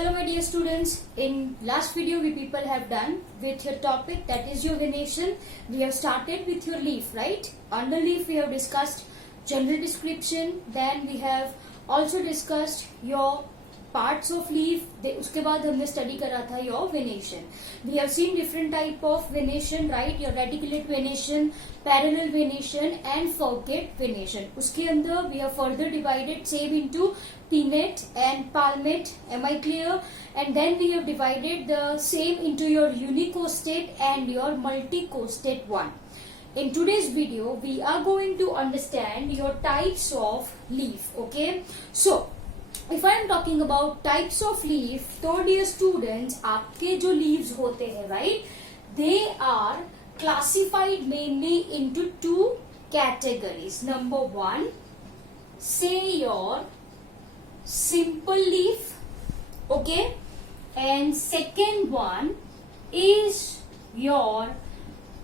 Hello my dear students, in last video we people have done with your topic, that is your venation. We have started with your leaf, right? Under leaf we have discussed general description, then we have also discussed your parts of leaf. उसके बाद हमने study करा था your venation. We have seen different type of venation, right? Your reticulate venation, parallel venation and furcate venation. उसके अंदर we have further divided same into pinnate and palmate. Am I clear? And then we have divided the same into your unicostate and your multicostate one. In today's video, we are going to understand your types of leaf. Okay, so if I am talking about types of leaf, तो dear students, आपके जो leaves होते हैं, right? They are classified mainly into two categories. Number one, say your simple leaf, okay, and second one is your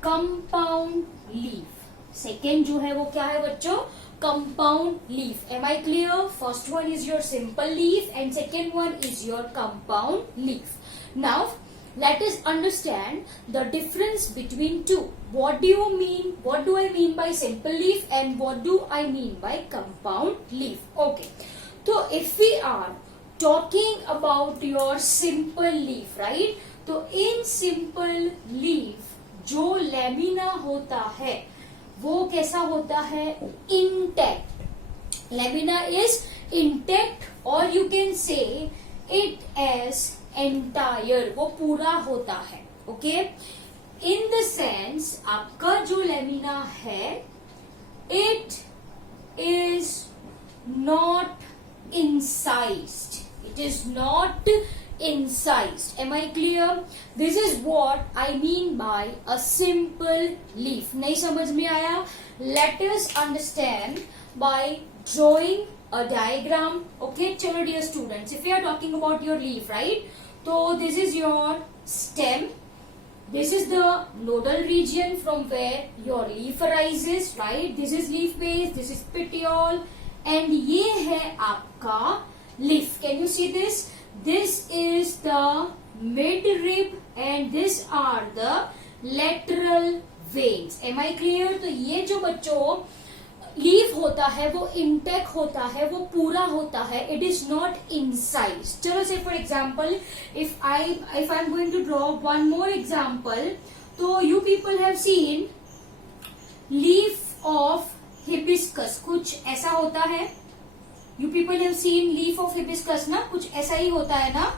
compound leaf. Second जो है वो क्या है बच्चों? Compound leaf. Am I clear? First one is your simple leaf and second one is your compound leaf. Now let us understand the difference between two. What do you mean? What do I mean by simple leaf and what do I mean by compound leaf? Okay. So if we are talking about your simple leaf, right? तो in simple leaf जो lamina होता है वो कैसा होता है? Intact. Lamina is intact और you can say it as entire, वो पूरा होता है. ओके, इन द सेंस आपका जो लेमिना है it is not incised. It is not incised. Am I clear? This is what I mean by a simple leaf. नहीं समझ में आया? Let us understand by drawing a diagram. Okay, चलो dear students, if we are talking about your leaf, right? So this is your stem. This is the nodal region from where your leaf arises, right? This is leaf base. This is petiole, and ये है आपका leaf. Can you see this? This is the midrib and these are the lateral veins. Am I clear? तो ये जो बच्चों leaf होता है वो इंटेक होता है, वो पूरा होता है. It is not incised. चलो say for example, if I am going to draw one more example, तो you people have seen leaf of hibiscus. कुछ ऐसा होता है. You people have seen leaf of hibiscus ना, कुछ ऐसा ही होता है ना.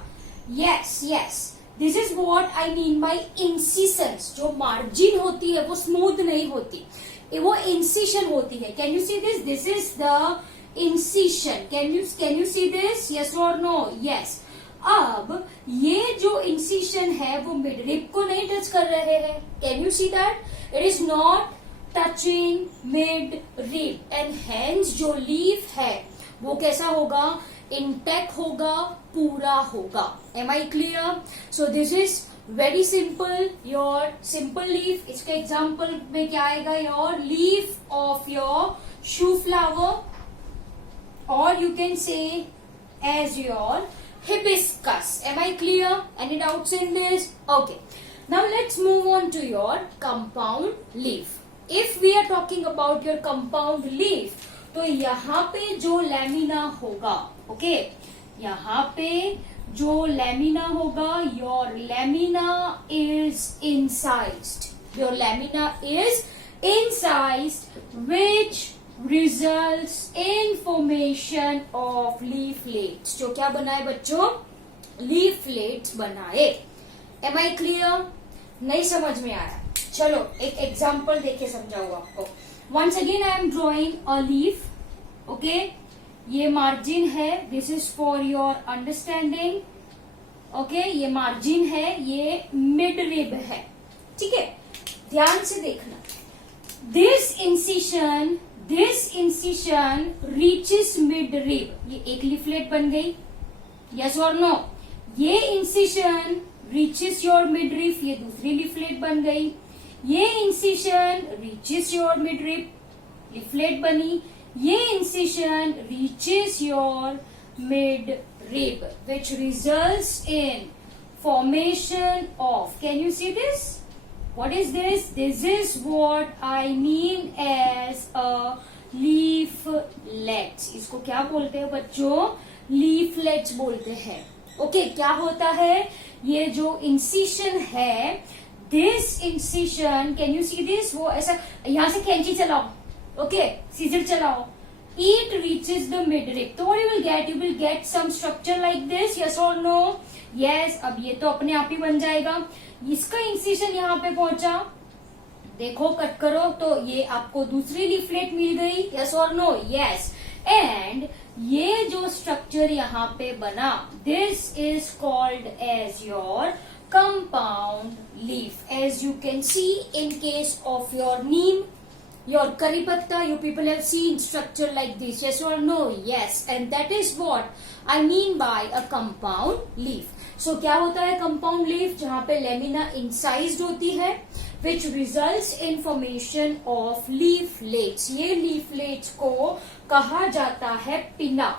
Yes, yes. This is what I mean by incisions. जो margin होती है वो smooth नहीं होती, वो incision होती है. Can you see this? This is the incision. Can you see this? Yes or no? Yes. अब ये जो incision है वो midrib को नहीं टच कर रहे हैं. Can you see that? It is not touching midrib and hence जो leaf है वो कैसा होगा? इंटैक्ट होगा, पूरा होगा. Am I clear? So this is very simple. Your simple leaf. इसके एग्जाम्पल में क्या आएगा? Your leaf of your shoe flower, or you can say as your hibiscus. Am I clear? Any doubts in this? Okay. Now let's move on to your compound leaf. If we are talking about your compound leaf, तो यहाँ पे जो lamina होगा, okay, यहाँ पे जो lamina होगा, your lamina is incised. Your lamina is incised which results in formation of leaflets. जो क्या बनाए बच्चों? लीफलेट्स बनाए. Am I clear? नहीं समझ में आया? चलो एक एग्जाम्पल देके समझाऊँ आपको. Once again I am drawing a leaf. Okay, ये margin है. This is for your understanding. Okay, ये margin है, ये mid rib है. ठीक है, ध्यान से देखना. This incision reaches mid rib. ये एक leaflet बन गई. Yes or no? ये incision reaches your midrib. ये दूसरी leaflet बन गई. ये incision reaches your midrib, leaflet बनी. ये incision reaches your mid rib, which results in formation of, can you see this? What is this? This is what I mean as a leaflets. इसको क्या बोलते हैं बच्चों? लीफलेट्स बोलते हैं. Okay, क्या होता है? ये जो इंसिशन है, this incision, can you see this? वो ऐसा यहां से कैंची चलाओ, ओके, सीजर चलाओ. It reaches the midrib. तो what you will get some structure like this, yes or no? Yes. अब ये तो अपने आप ही बन जाएगा. इसका इंसिशन यहाँ पे पहुंचा, देखो कट करो तो ये आपको दूसरी लीफलेट मिल गई, yes or no? Yes. And ये जो स्ट्रक्चर यहाँ पे बना, this is called as your compound leaf. As you can see in case of your neem, your curry patta, you people have seen structure like this, yes or no? Yes. And that is what I mean by a compound leaf. So क्या होता है compound leaf? जहाँ पे lamina incised होती है, which results in formation of leaflets. ये leaflets को कहा जाता है pinna.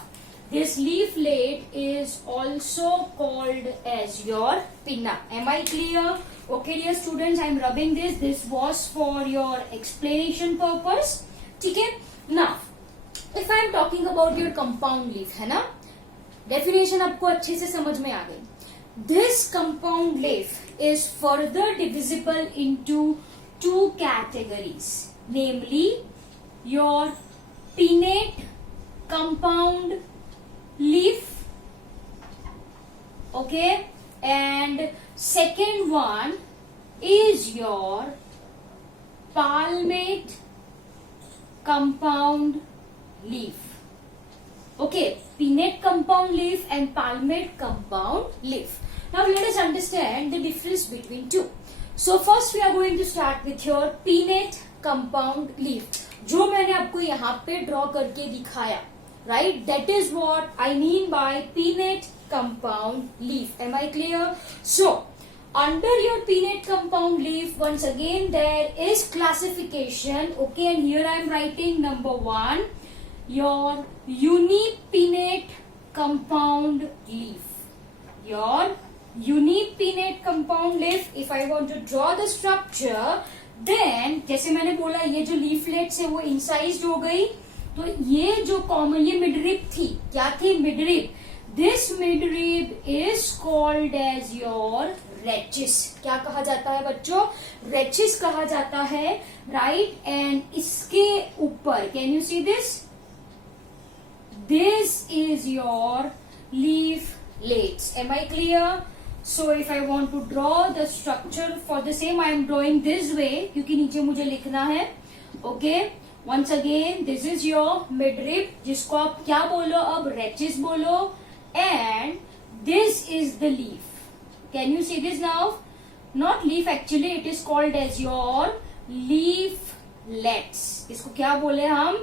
This leaflet is also called as your pinna. Am I clear? Okay dear students, I am rubbing this. This was for your explanation purpose. ठीक है? Now, if I am talking about your compound leaf, है ना? Definition आपको अच्छे से समझ में आ गई. This compound leaf is further divisible into two categories, namely your pinnate compound leaf, okay, and second one is your palmate compound leaf. Okay, pinnate compound leaf and palmate compound leaf. Now let us understand the difference between two. So first we are going to start with your pinnate compound leaf, जो मैंने आपको यहाँ पे draw करके दिखाया, right? That is what I mean by pinnate compound leaf. Am I clear? So under your pinnate compound leaf, once again there is classification, okay, and here I am writing number 1, your unipinnate compound leaf. Your unipinnate compound leaf, if I want to draw the structure, then जैसे मैंने बोला ये जो leaflets है वो incised हो गई, तो ये जो कॉमन, ये मिडरिब थी, क्या थी? Midrib. This midrib is called as your rachis. क्या कहा जाता है बच्चों? रेचिस कहा जाता है, राइट? एंड इसके ऊपर, can you see this? This is your leaflets. Am I clear? So if I want to draw the structure for the same, I am drawing this way, क्योंकि नीचे मुझे लिखना है, okay? Once again, this is your midrib, जिसको आप क्या बोलो अब? रेचिस बोलो. And this is the leaf. Can you see this now? Not leaf, actually it is called as your leaflets. इसको क्या बोले हम?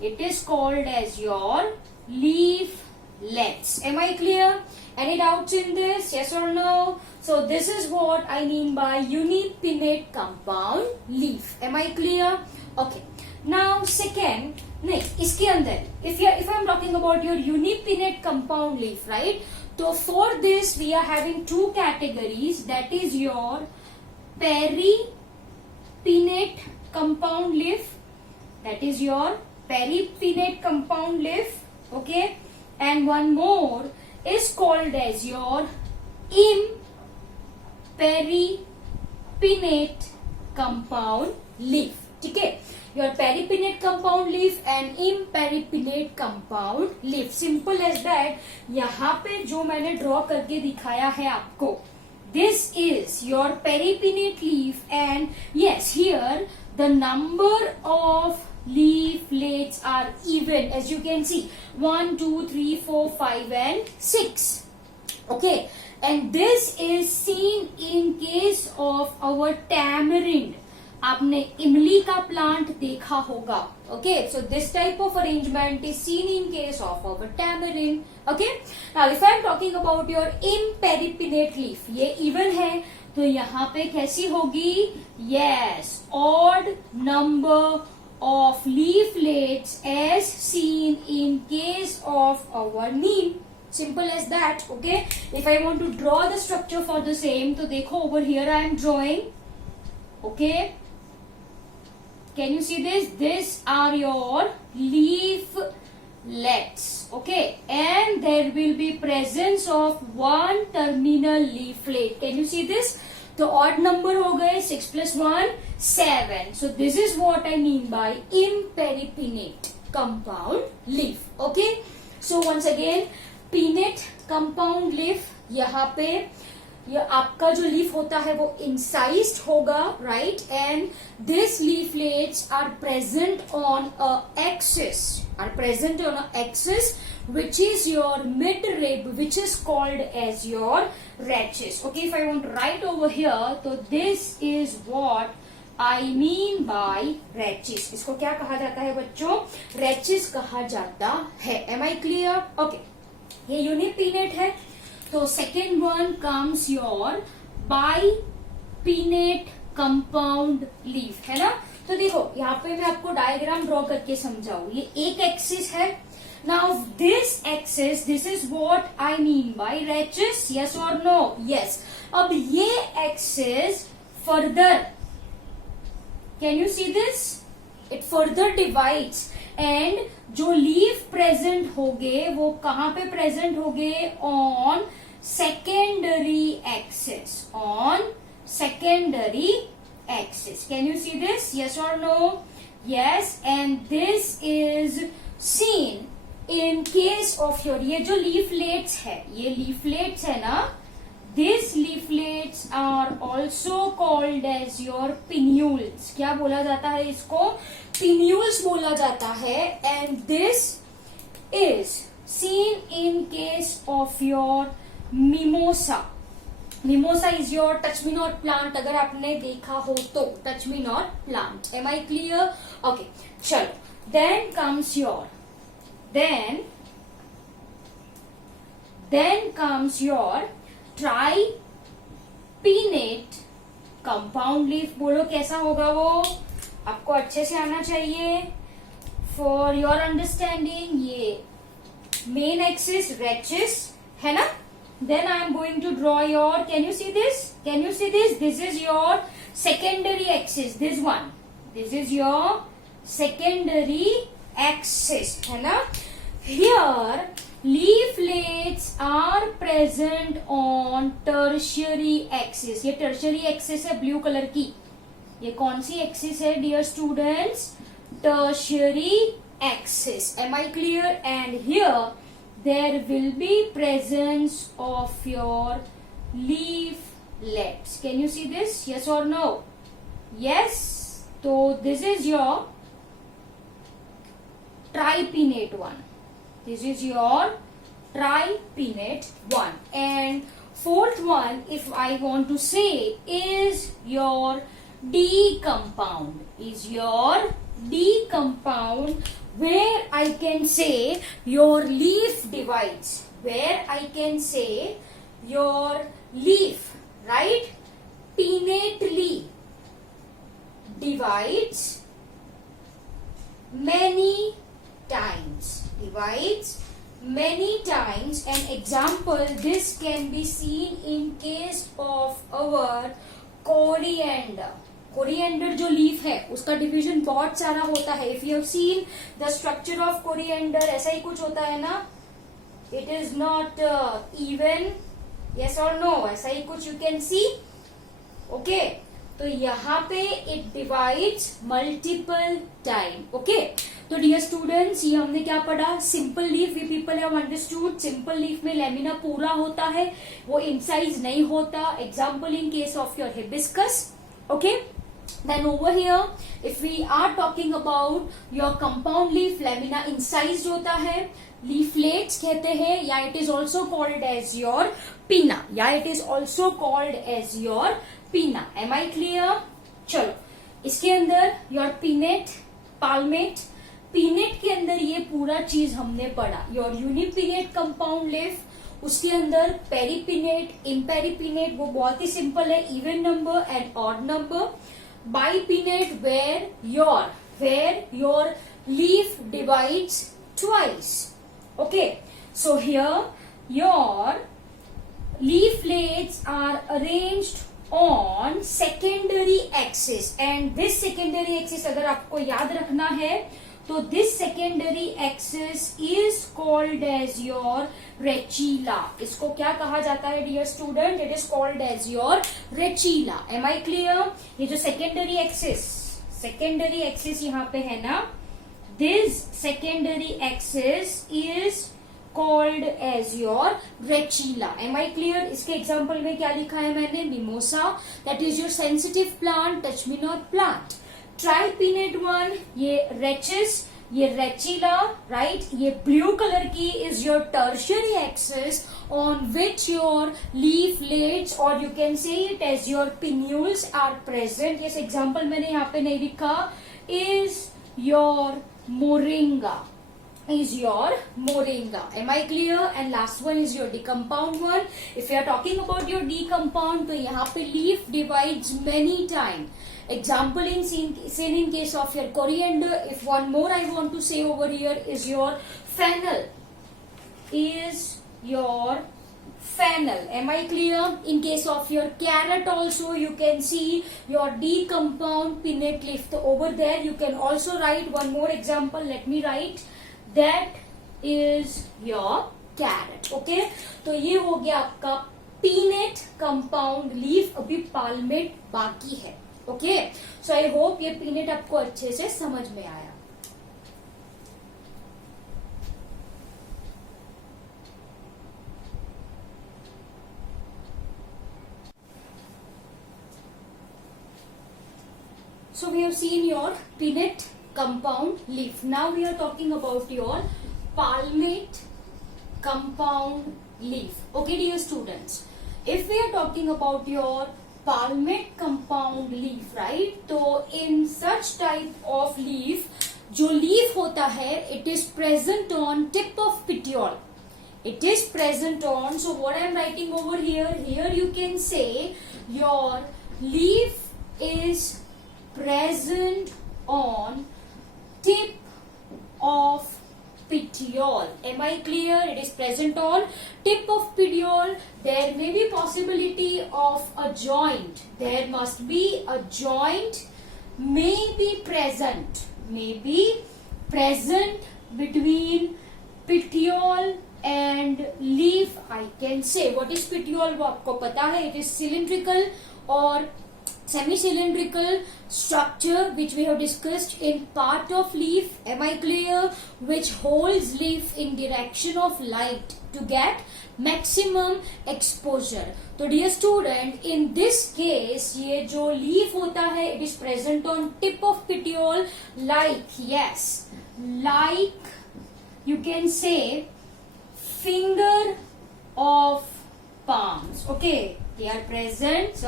It is called as your leaflets. Am I clear? Any doubts in this? Yes or no? So this is what I mean by unipinnate compound leaf. Am I clear? Okay. Now second, नहीं, इसके अंदर if I am talking about your unipinnate compound leaf, right? So for this we are having two categories, that is your peripinnate compound leaf, that is your peripinnate compound leaf, okay, and one more is called as your imperipinnate compound leaf. ठीक है? Your peripinnate compound leaf and imperipinnate compound leaf. Simple as that. यहाँ पे जो मैंने draw करके दिखाया है आपको, this is your peripinnate leaf, and yes, here the number of leaflets are even, as you can see, 1, 2, 3, 4, 5 and 6. Okay, and this is seen in case of our tamarind. आपने इमली का प्लांट देखा होगा. Okay, so this type of arrangement is seen in case of our tamarind. Okay, now if I am talking about your imparipinnate leaf, ये even है तो यहाँ पे कैसी होगी? Yes, odd number of leaflets as seen in case of our neem. simple as that. Okay, if I want to draw the structure for the same, तो देखो over here I am drawing. Okay, can you see this? These are your leaflets. Okay, and there will be presence of one terminal leaflet. Can you see this? तो odd number हो गए 6 plus 1 7. So this is what I mean by imperipinnate compound leaf. Okay, so once again pinnate compound leaf, यहाँ पे ये आपका जो leaf होता है वो इंसाइज्ड होगा, right, and this leaflets are present on a axis which is your mid rib, which is called as your rachis. Okay, if I want to write over here, so this is what I mean by rachis. इसको क्या कहा जाता है बच्चों? rachis कहा जाता है. Am I clear? Okay, ये यूनिपिनेट है. तो second one comes your bipinnate compound leaf, है ना. तो देखो यहाँ पे मैं आपको डायग्राम ड्रॉ करके समझाऊं. ये एक एक्सिस है. Now this axis, this is what I mean by rachis. Yes और नो? यस. अब ये axis further, can you see this? It further divides, and जो लीफ प्रेजेंट होंगे वो कहां पे प्रेजेंट होंगे? On secondary axis. On secondary axis. Can you see this? Yes or no? Yes. And this is seen in case of your, ये जो leaflets है, ये leaflets है ना, these leaflets are also called as your pinnules. क्या बोला जाता है इसको? Pinnules बोला जाता है. And this is seen in case of your mimosa. Mimosa is your touch me not plant. अगर आपने देखा हो तो touch me not plant. Am I clear? Okay, चलो. Then comes your tripinnate compound leaf. बोलो कैसा होगा वो? आपको अच्छे से आना चाहिए. फॉर योर अंडरस्टैंडिंग, ये मेन एक्सिस रेचिस है ना. Then I am going to draw your, can you see this? Can you see this? This is your secondary axis. This one. This is your secondary axis. है ना? Here, leaflets are present on tertiary axis. ये tertiary axis है blue color की. ये कौन सी axis है dear students? Tertiary axis. Am I clear? And here, there will be presence of your leaflets. Can you see this? Yes or no? Yes. So this is your tripinnate one. This is your tripinnate one. And fourth one, if I want to say, is your D compound. Is your D compound, where I can say your leaf divides, where I can say your leaf, right, pinnately divides many times. An example, this can be seen in case of our coriander. Coriander जो leaf है उसका division बहुत सारा होता है. If you have seen the structure of coriander, ऐसा ही कुछ होता है ना. It is not even. Yes और नो? ऐसा ही कुछ यू कैन सी. ओके, तो यहाँ पे it divides multiple time. Okay, तो डियर स्टूडेंट्स, ये हमने क्या पढ़ा? Simple leaf. We people have understood simple leaf में लेमिना पूरा होता है, वो इंसाइज नहीं होता. Example in case of your hibiscus. Okay, then over here if we are talking about your compound leaf, lamina incised होता है, leaflets कहते हैं, या it is also called as your pinna, या it is also called as your pinna. Am I clear? चलो, इसके अंदर your pinnate, palmate, pinnate के अंदर ये पूरा चीज हमने पढ़ा. your unipinnate compound leaf, उसके अंदर पेरीपिनेट, इम्पेरीपिनेट, वो बहुत ही सिंपल है, even number and odd number. Bipinnate, where your leaf divides twice. Okay, so here your leaflets are arranged on secondary axis, and this secondary axis अगर आपको याद रखना है तो this secondary axis is called as your retilla. इसको क्या कहा जाता है dear student? It is called as your retilla. Am I clear? ये जो secondary axis यहाँ पे है ना, this secondary axis is called as your retilla. Am I clear? इसके एग्जाम्पल में क्या लिखा है मैंने? Mimosa, that is your sensitive plant, touch me not plant. Tripinnate one, ये rachis, ये retilla, right? ये blue color की is your tertiary axis on which your leaflets or you can say it as your pinnules are present. Yes, example मैंने यहाँ पे नहीं लिखा, is your moringa. Am I clear? And last one is your decompound one. If you are talking about your decompound, तो यहाँ पे leaf divides many times. Example in case of your coriander. If one more I want to say over here is your fennel. Am I clear? In case of your carrot also you can see your decompound pinnate leaf. So over there you can also write one more example. Let me write. That is your carrot. Okay, तो ये हो गया आपका pinnate compound leaf. अभी palmate बाकी है. Okay, so I hope ये pinnate आपको अच्छे से समझ में आया. So we have seen your pinnate compound leaf. Now we are talking about your palmate compound leaf. Okay dear students, if we are talking about your palmate compound leaf, right, तो in such type of leaf, जो leaf होता है, it is present on tip of petiole. It is present on, so what I am writing over here you can say your leaf is present on tip of petiole. Am I clear? It is present on tip of petiole. There may be possibility of a joint. There must be a joint may be present between petiole and leaf. I can say what is petiole, वो आपको पता है. It is cylindrical or semi-cylindrical structure which we have discussed in part of leaf. Am I clear? Which holds leaf in direction of light to get maximum exposure. तो dear student, in this case ये जो leaf होता है, it is present on tip of petiole like you can say finger of palms. Okay, they are present,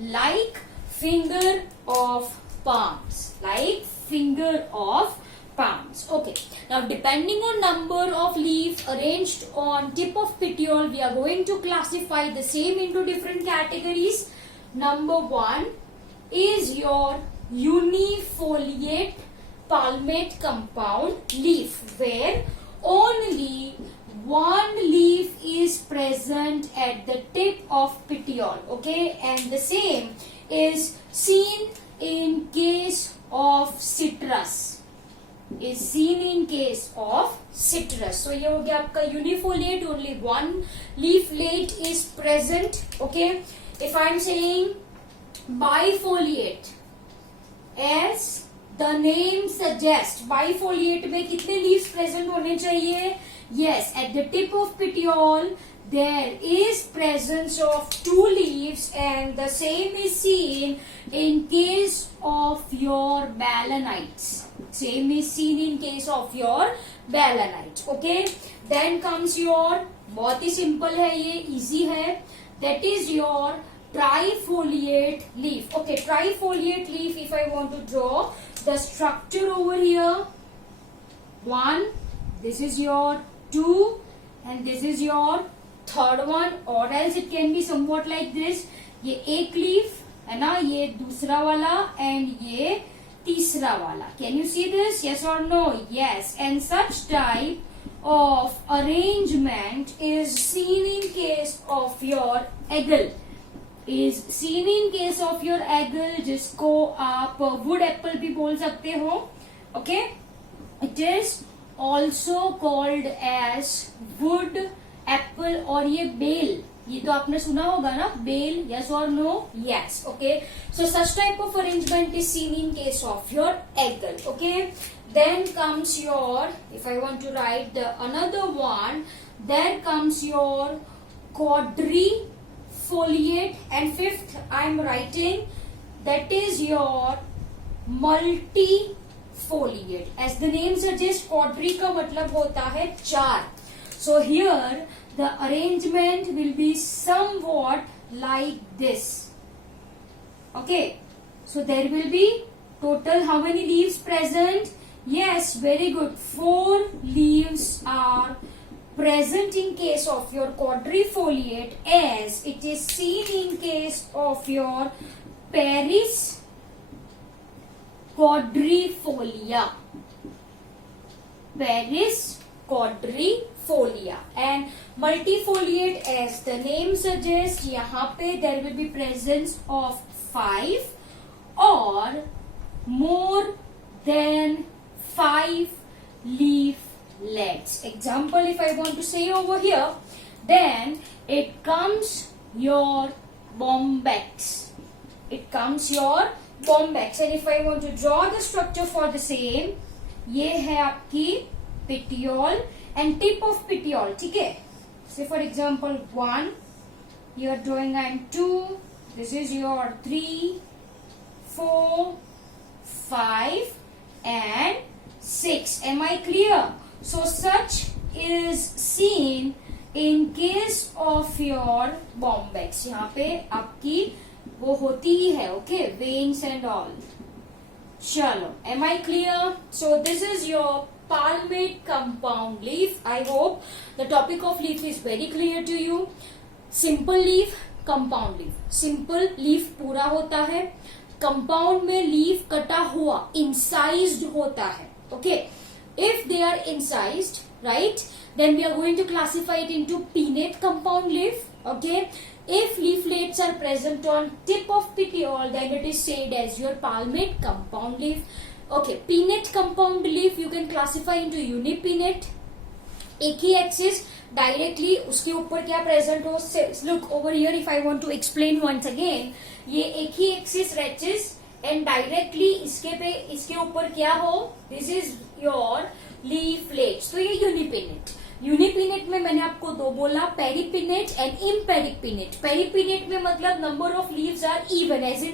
like finger of palms. Okay, now depending on number of leaf arranged on tip of petiole, we are going to classify the same into different categories. Number one is your unifoliate palmate compound leaf, where only one leaf is present at the tip of petiole. Okay, and the same is seen in case of citrus. So ये हो गया आपका unifoliate, only one leaflet is present. Okay, if I am saying bifoliate, as the name suggests, bifoliate में कितने leaves present होने चाहिए? Yes, at the tip of petiole there is presence of 2 leaves, and the same is seen in case of your balanites. Okay, then comes your, बहुत ही simple है ये, easy है, that is your trifoliate leaf. Okay, trifoliate leaf, if I want to draw the structure over here, 1, this is your 2, and this is your third one, or else it can be somewhat like this. ये एक leaf है ना, ये दूसरा वाला, and ये तीसरा वाला. Can you see this? Yes or no? Yes. And such type of arrangement is seen in case of your eagle. Is seen in case of your eagle, जिसको आप wood apple भी बोल सकते हो. Okay, it is also called as wood apple. और ये bell, ये तो आपने सुना होगा ना, bell. Yes or no? Yes. Okay, so such type of arrangement is seen in case of your eagle. Okay, then comes your, if I want to write the another one, there comes your quadrifoliate, and fifth I am writing, that is your multifoliate. As the name suggests, quadri का मतलब होता है चार. So here the arrangement will be somewhat like this. Okay, so there will be total how many leaves present? Yes, very good. 4 leaves are present in case of your quadrifoliate, as it is seen in case of your Paris quadrifolia. Paris quadrifolia. And multifoliate, as the name suggests, यहाँ पे there will be presence of 5 or more than 5 leaflets. Example, if I want to say over here, then it comes your bombax. It comes your bombax. And if I want to draw the structure for the same, ये है आपकी petiole and tip of petiole. ठीक है. Say for example 1, you are drawing, and 2, this is your 3, 4, 5 and 6. Am I clear? So such is seen in case of your bombax. यहाँ पे आपकी वो होती ही है. Okay, veins and all. Chalo, am I clear? So this is your palmate compound leaf. I hope the topic of leaf is very clear to you. Simple leaf, compound leaf. Simple leaf पूरा होता है. Compound में leaf कटा हुआ, incised होता है. Okay, if they are incised, right, then we are going to classify it into pinnate compound leaf. Okay, if leaflets are present on tip of petiole, then it is said as your palmate compound leaf. Okay, pinnate compound leaf you can classify into unipinnate. एक ही axis directly उसके ऊपर क्या present हो. Look over here, if I want to explain once again, ये एक ही axis reaches and directly इसके ऊपर क्या हो, दिस इज योर लीफलेट्स. तो ये यूनिपिनेट. यूनिपिनेट में मैंने आपको दो बोला, पेरिपिनेट एंड इम्पेरिपिनेट. पेरिपिनेट में मतलब number of leaves are even, as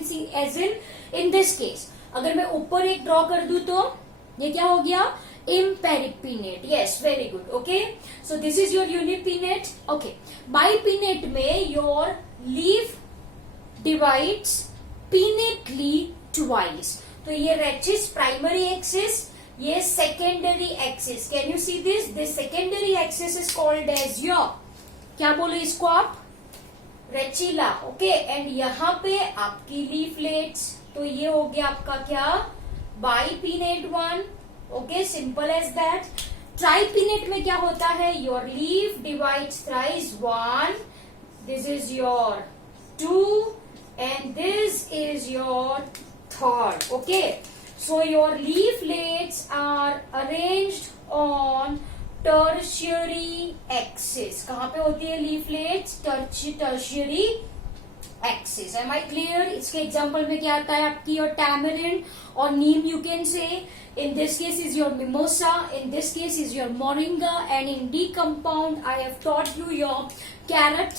in this case. अगर मैं ऊपर एक ड्रॉ कर दूं तो ये क्या हो गया, imparipinnate. Yes, very good. Okay, so this is your unipinnate. Okay, bipinnate में your leaf divides pinnately twice. तो ये रेचिस प्राइमरी एक्सिस, ये secondary axis. Can you see this? This secondary axis is called as your, क्या बोलो इसको आप, रेचिला. Okay, and यहाँ पे आपकी लीफलेट्स. तो ये हो गया आपका क्या, bipinnate one. Okay, simple as that. Tripinnate में क्या होता है, your leaf divides thrice. 1, this is your 2 and this is your third. Okay, so your leaflets are arranged on tertiary axis. कहाँ पे होती है leaflets? tertiary axis. Am I clear? इसके example में क्या आता है आपकी, your tamarind or neem you can say. In this case is your mimosa, in this case is your moringa, and in D compound I have taught you your carrot,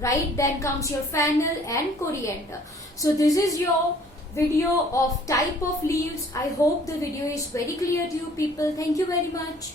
right? Then comes your fennel and coriander. So this is your video of type of leaves. I hope the video is very clear to you people. Thank you very much.